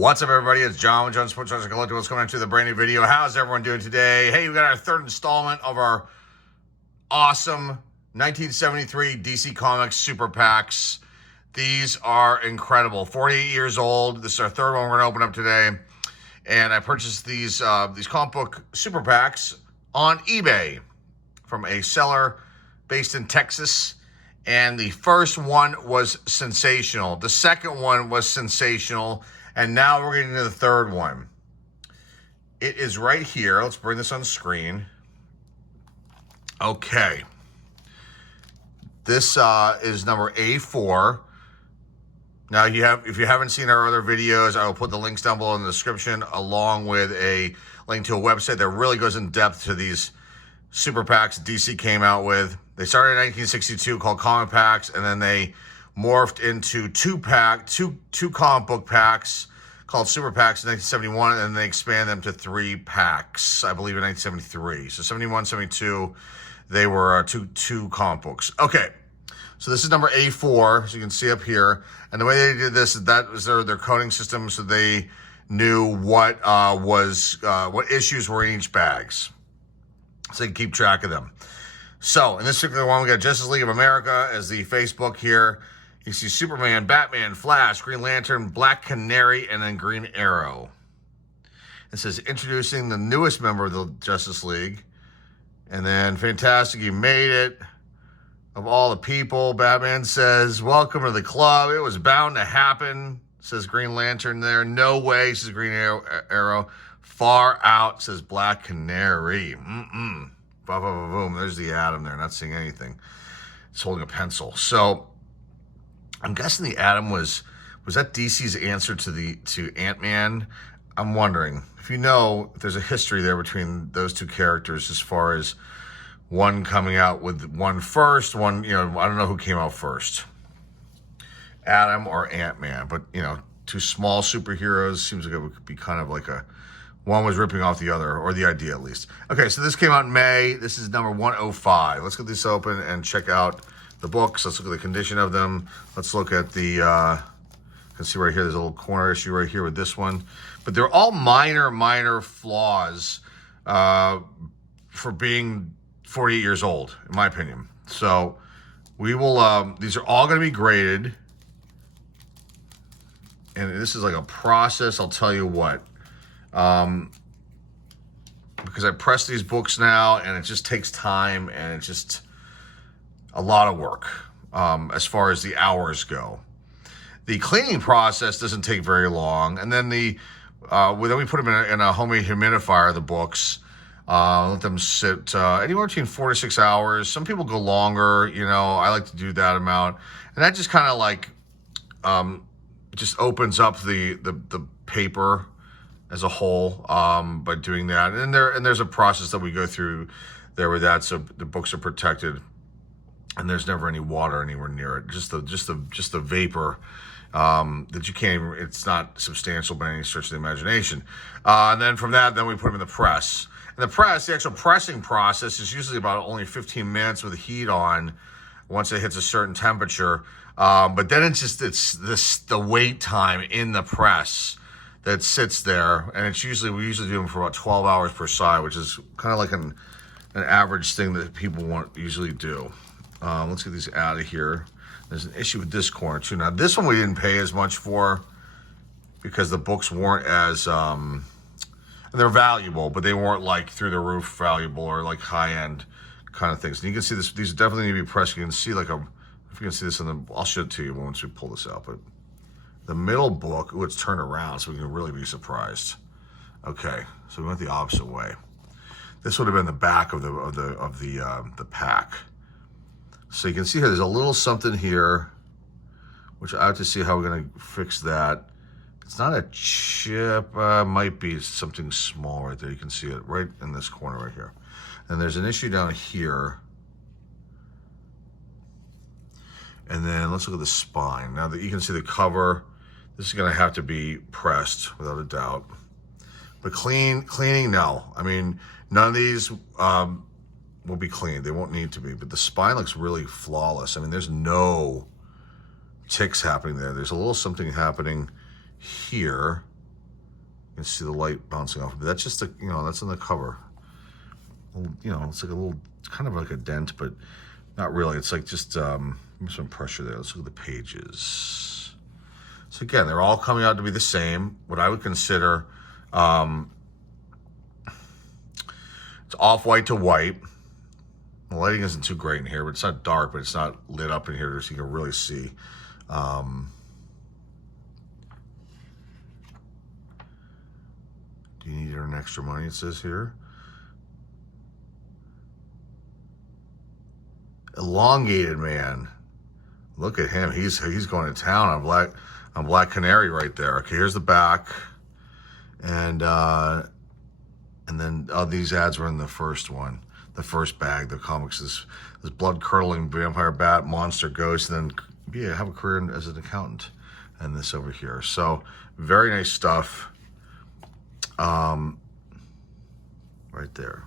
What's up, everybody? It's John with John Sports Cards and Collectibles coming to the brand new video. How's everyone doing today? Hey, we got our third installment of our awesome 1973 DC Comics Super Pacs. These are incredible. 48 years old. This is our third one we're going to open up today. And I purchased these comic book Super Pacs on eBay from a seller based in Texas. And the first one was sensational. The second one was sensational. And now we're getting to the third one. It is right here. Let's bring this on the screen. Okay. This is number A4. Now, if you haven't seen our other videos, I will put the links down below in the description, along with a link to a website that really goes in depth to these Super Pacs DC came out with. They started in 1962 called Comic Packs, and then they morphed into two comic book packs called Super Pacs in 1971, and then they expanded them to 3 packs, I believe, in 1973. So 71, 72, they were two comic books. Okay, so this is number A4, as you can see up here. And the way they did this is that was their coding system, so they knew what issues were in each bags, so they could keep track of them. So in this particular one, we got Justice League of America as the Facebook here. You see Superman, Batman, Flash, Green Lantern, Black Canary, and then Green Arrow. It says, introducing the newest member of the Justice League. And then, fantastic, you made it. Of all the people, Batman says, welcome to the club. It was bound to happen, says Green Lantern there. No way, says Green Arrow. Far out, says Black Canary. Boom, boom. There's the Atom there, not seeing anything. It's holding a pencil. So, I'm guessing the Atom was that DC's answer to Ant-Man? I'm wondering. If you know, if there's a history there between those two characters as far as one coming out with one first, one, I don't know who came out first. Atom or Ant-Man. But, two small superheroes seems like it would be kind of like one was ripping off the other, or the idea at least. Okay, so this came out in May. This is number 105. Let's get this open and check out the books. Let's look at the condition of them. Let's look at the, you can see right here, there's a little corner issue right here with this one. But they're all minor flaws for being 48 years old, in my opinion. So we will, these are all going to be graded. And this is like a process, I'll tell you what. Because I press these books now, and it just takes time, and it's just a lot of work as far as the hours go. The cleaning process doesn't take very long, and then then we put them in a homemade humidifier, the books. Let them sit anywhere between 4 to 6 hours. Some people go longer, I like to do that amount. And that just kind of like just opens up the paper as a whole by doing that. And there's a process that we go through there with that, so the books are protected. And there's never any water anywhere near it. Just the vapor that you can't even, it's not substantial by any stretch of the imagination. And then from that, we put them in the press. And the actual pressing process is usually about only 15 minutes with the heat on once it hits a certain temperature. But then it's the wait time in the press that sits there. And we usually do them for about 12 hours per side, which is kind of like an average thing that people usually do. Let's get these out of here. There's an issue with this corner too. Now this one we didn't pay as much for because the books weren't as, they're valuable, but they weren't like through the roof valuable or like high end kind of things. And you can see this, these definitely need to be pressed. You can see if you can see this I'll show it to you once we pull this out, but the middle book, it's turned around so we can really be surprised. Okay, so we went the opposite way. This would have been the back of the pack. So you can see here, there's a little something here, which I have to see how we're going to fix that. It's not a chip, might be something small right there. You can see it right in this corner right here. And there's an issue down here. And then let's look at the spine. Now that you can see the cover, this is going to have to be pressed without a doubt. But cleaning, no. I mean, none of these will be cleaned. They won't need to be. But the spine looks really flawless. I mean, there's no ticks happening there. There's a little something happening here. can see the light bouncing off. But that's just a, that's in the cover. It's like a little, kind of like a dent, but not really. It's like just some pressure there. Let's look at the pages. So again, they're all coming out to be the same. What I would consider, it's off-white to white. The lighting isn't too great in here, but it's not dark, but it's not lit up in here so you can really see. Do you need to earn extra money, it says here. Elongated Man. Look at him. He's going to town on Black Canary right there. Okay, here's the back. And then these ads were in the first one. The first bag, the comics, this blood-curdling vampire bat, monster, ghost, and then have a career as an accountant. And this over here. So, very nice stuff. Right there.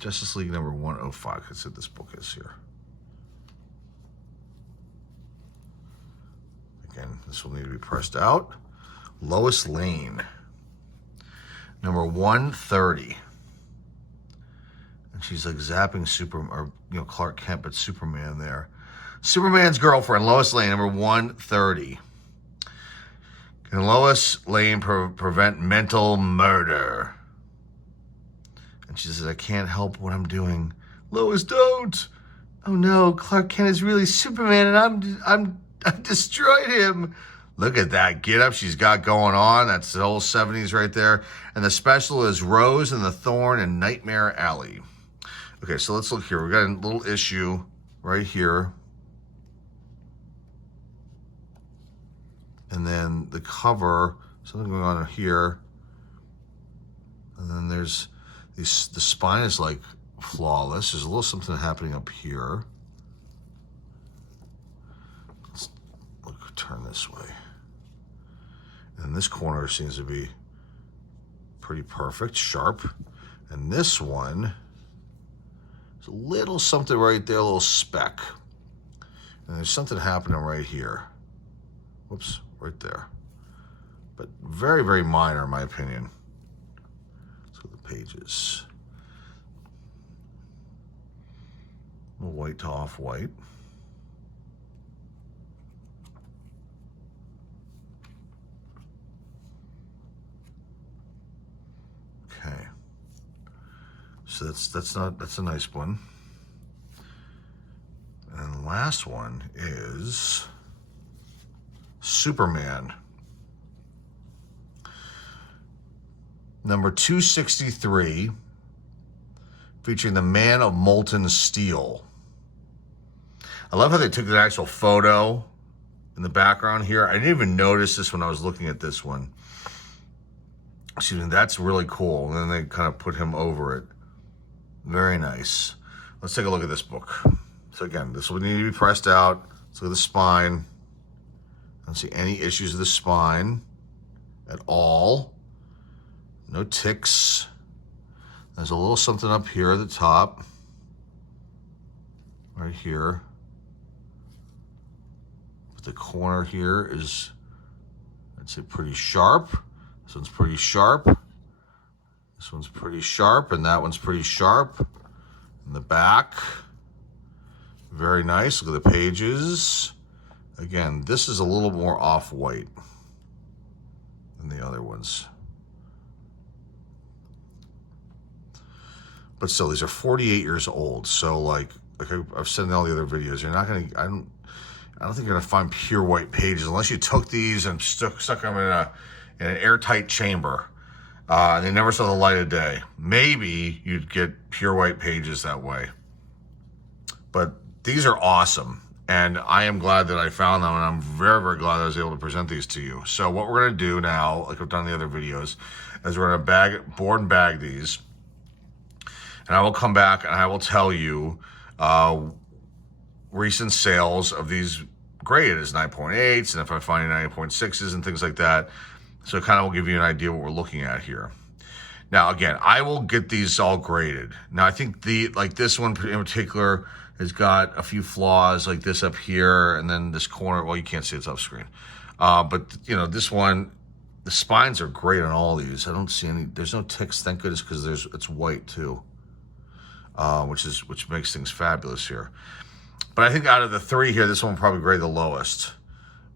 Justice League number 105. That's what this book is here. Again, this will need to be pressed out. Lois Lane. Number 130. And she's like zapping Clark Kent, but Superman there. Superman's girlfriend, Lois Lane, number 130. Can Lois Lane prevent mental murder? And she says, I can't help what I'm doing. Lois, don't. Oh no, Clark Kent is really Superman and I've destroyed him. Look at that get up she's got going on. That's the whole 70s right there. And the special is Rose and the Thorn and Nightmare Alley. Okay, so let's look here. We got a little issue right here. And then the cover, something going on here. And then there's the spine is like flawless. There's a little something happening up here. Let's turn this way. And this corner seems to be pretty perfect, sharp. And this one, there's a little something right there, a little speck. And there's something happening right here. Whoops, right there. But very, very minor in my opinion. Let's go to the pages. A little white to off-white. Okay. So that's a nice one. And the last one is Superman. Number 263, featuring the Man of Molten Steel. I love how they took an actual photo in the background here. I didn't even notice this when I was looking at this one. Excuse me, that's really cool. And then they kind of put him over it. Very nice. Let's take a look at this book. So again, this will need to be pressed out. Let's look at the spine. I don't see any issues with the spine at all. No ticks. There's a little something up here at the top. Right here. But the corner here is, I'd say, pretty sharp. This one's pretty sharp. This one's pretty sharp, and that one's pretty sharp. In the back. Very nice. Look at the pages. Again, this is a little more off-white than the other ones. But still, these are 48 years old. So like I've said in all the other videos, you're not gonna, I don't think you're gonna find pure white pages unless you took these and stuck them in an airtight chamber. And they never saw the light of day. Maybe you'd get pure white pages that way. But these are awesome. And I am glad that I found them, and I'm very, very glad I was able to present these to you. So what we're going to do now, like I've done in the other videos, is we're going to board and bag these. And I will come back and I will tell you recent sales of these graded as 9.8s, and if I find 9.6s and things like that. So it kind of will give you an idea what we're looking at here. Now, again, I will get these all graded. Now, I think this one in particular has got a few flaws, like this up here, and then this corner. Well, you can't see it's off screen. But, this one The spines are great on all these. I don't see any, there's no ticks, thank goodness, because it's white too, which makes things fabulous here. But I think out of the three here, this one will probably grade the lowest.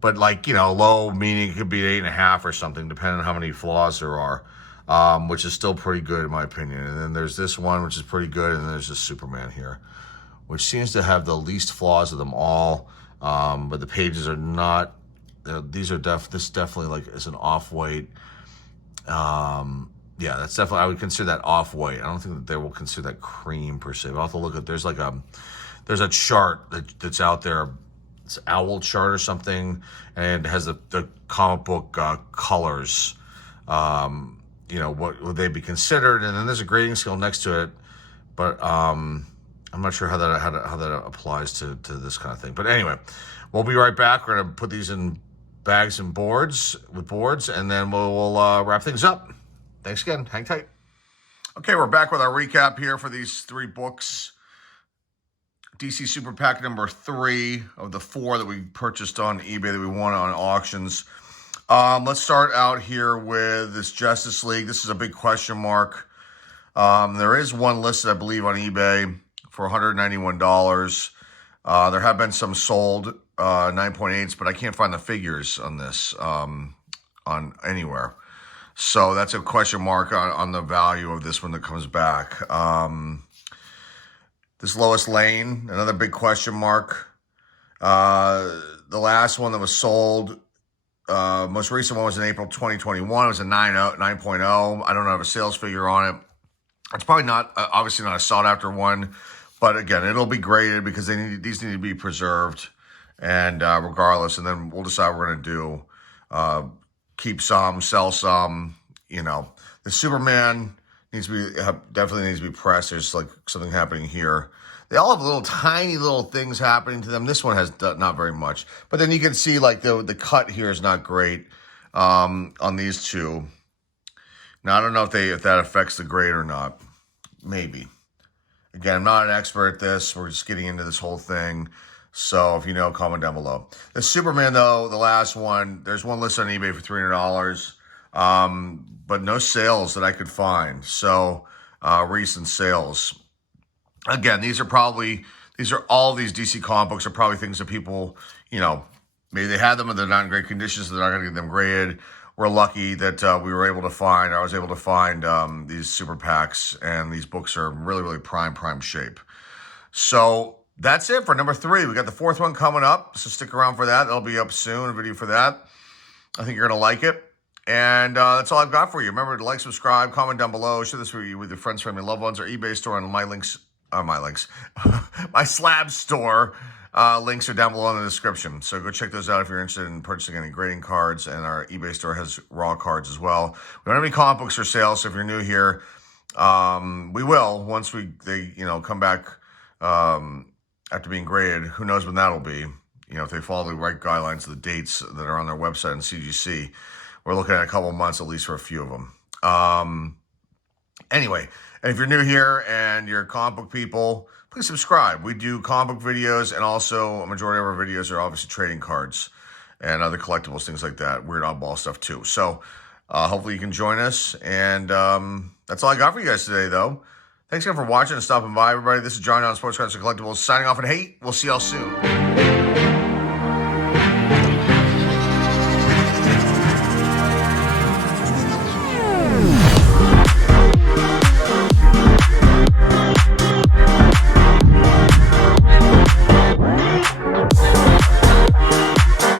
But like, you know, low meaning it could be 8.5 or something, depending on how many flaws there are, which is still pretty good in my opinion. And then there's this one, which is pretty good, and then there's this Superman here, which seems to have the least flaws of them all. But the pages are not. These are this definitely like is an off-white. Yeah, that's definitely, I would consider that off-white. I don't think that they will consider that cream per se. But I'll have to look at, there's a chart that's out there. It's owl chart or something, and it has the comic book colors. You know, what would they be considered? And then there's a grading scale next to it, but I'm not sure how that applies to this kind of thing. But anyway, we'll be right back. We're gonna put these in bags and boards, and then we'll wrap things up. Thanks again. Hang tight. Okay, we're back with our recap here for these three books. DC Super Pac number 3 of the 4 that we purchased on eBay that we won on auctions. Let's start out here with this Justice League. This is a big question mark. There is one listed, I believe, on eBay for $191. There have been some sold 9.8s, but I can't find the figures on this on anywhere. So that's a question mark on the value of this one that comes back. This Lois Lane, another big question mark. The last one that was sold, most recent one was in April 2021. It was a 9.0. I don't have a sales figure on it. It's probably not, obviously not a sought after one, but again, it'll be graded because these need to be preserved, and regardless, and then we'll decide what we're going to do. Keep some, sell some, you know. The Superman definitely needs to be pressed. There's like something happening here. They all have little tiny little things happening to them. This one has not very much, but then you can see like the cut here is not great on these two. Now I don't know if that affects the grade or not. Maybe. Again, I'm not an expert at this. We're just getting into this whole thing. So if you know, comment down below. The Superman though, the last one, there's one listed on eBay for $300. But no sales that I could find. So, recent sales. Again, these are all these DC comic books are probably things that people, you know, maybe they had them and they're not in great condition, so they're not going to get them graded. We're lucky that I was able to find these Super Pacs, and these books are really, really prime shape. So that's it for number 3. We got the 4th one coming up, so stick around for that. That'll be up soon, a video for that. I think you're going to like it. And that's all I've got for you. Remember to like, subscribe, comment down below, share this video with your friends, family, loved ones, our eBay store, and my slab store links are down below in the description. So go check those out if you're interested in purchasing any grading cards, and our eBay store has raw cards as well. We don't have any comic books for sale, so if you're new here, we will once they come back after being graded. Who knows when that'll be? You know, if they follow the right guidelines, the dates that are on their website and CGC. We're looking at a couple months at least for a few of them. Anyway, and if you're new here and you're comic book people, please subscribe. We do comic book videos, and also a majority of our videos are obviously trading cards and other collectibles, things like that. Weird oddball stuff too. So hopefully you can join us. And that's all I got for you guys today, though. Thanks again for watching and stopping by, everybody. This is John on Sports Cards and Collectibles signing off, and hey, we'll see y'all soon.